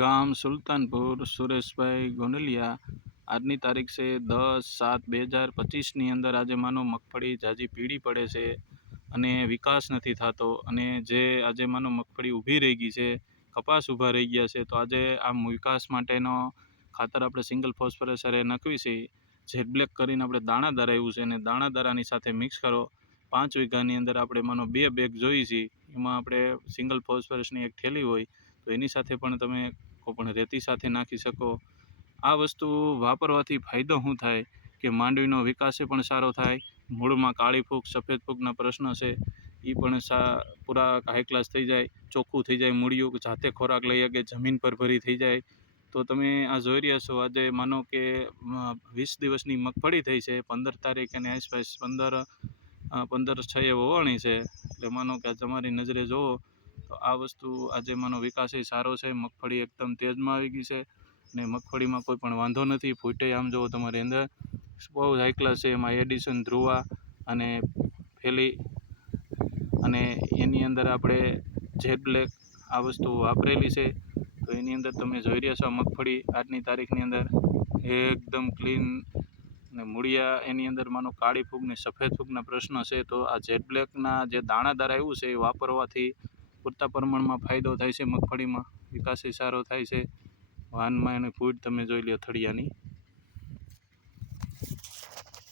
ગામ સુલતાનપુર, સુરેશભાઈ ગોંડલિયા। આજની તારીખ છે 10/7/2025ની અંદર આજે માનો મગફળી ઝાઝી પીળી પડે છે અને વિકાસ નથી થતો, અને જે આજે માનો મગફળી ઊભી રહી ગઈ છે, કપાસ ઊભા રહી ગયા છે, તો આજે આ વિકાસ માટેનો ખાતર આપણે સિંગલ ફોસ્ફરસ અરે નાખવી છે। જેટ બ્લેક કરીને આપણે દાણાદાર આવ્યું છે, અને દાણાદારાની સાથે મિક્સ કરો। 5 વીઘાની અંદર આપણે માનો 2 બેગ જોઈએ છે, એમાં આપણે સિંગલ ફોસ્ફરસની એક થેલી હોય તો એની સાથે પણ તમે કોઈ પણ રેતી સાથે નાખી શકો। આ વસ્તુ વાપરવાથી ફાયદો શું થાય કે માંડવીનો વિકાસ પણ સારો થાય, મૂળમાં કાળી ફૂગ સફેદ ફૂગના પ્રશ્ન છે એ પણ પૂરા હાઈ ક્લાસ થઈ જાય, ચોખ્ખું થઈ જાય, મૂળિયું જાતે ખોરાક લઈ શકે, જમીન પર ભરી થઈ જાય। તો તમે આ જોઈ રહ્યા છો, આજે માનો કે 20 દિવસની મગફળી થઈ છે, 15 તારીખની આસપાસ 15/6 વવાણી છે, એટલે માનો કે તમારી નજરે જુઓ તો આ વસ્તુ આજે માનો વિકાસ સારો છે, મગફળી એકદમ તેજમાં આવી ગઈ છે, અને મગફળીમાં કોઈ પણ વાંધો નથી। ફૂટે આમ જુઓ તમારી અંદર બહુ હાઈ ક્લાસ છે, એમાં એડિશન ધ્રુવા અને ફેલી અને એની અંદર આપણે જેટ બ્લેક આ વસ્તુ વાપરેલી છે। તો એની અંદર તમે જોઈ રહ્યા છો મગફળી આજની તારીખની અંદર એકદમ ક્લીન, અને મૂળિયા એની અંદર માનો કાળી ફૂગ ને સફેદ ફૂગના પ્રશ્ન છે, તો આ જેટ બ્લેકના જે દાણાદાર આવ્યું છે એ વાપરવાથી પૂરતા પ્રમાણમાં ફાયદો થાય છે, મગફળીમાં વિકાસ સારો થાય છે। વાનમાં એની ફૂટ તમે જોઈ લો થળિયાની।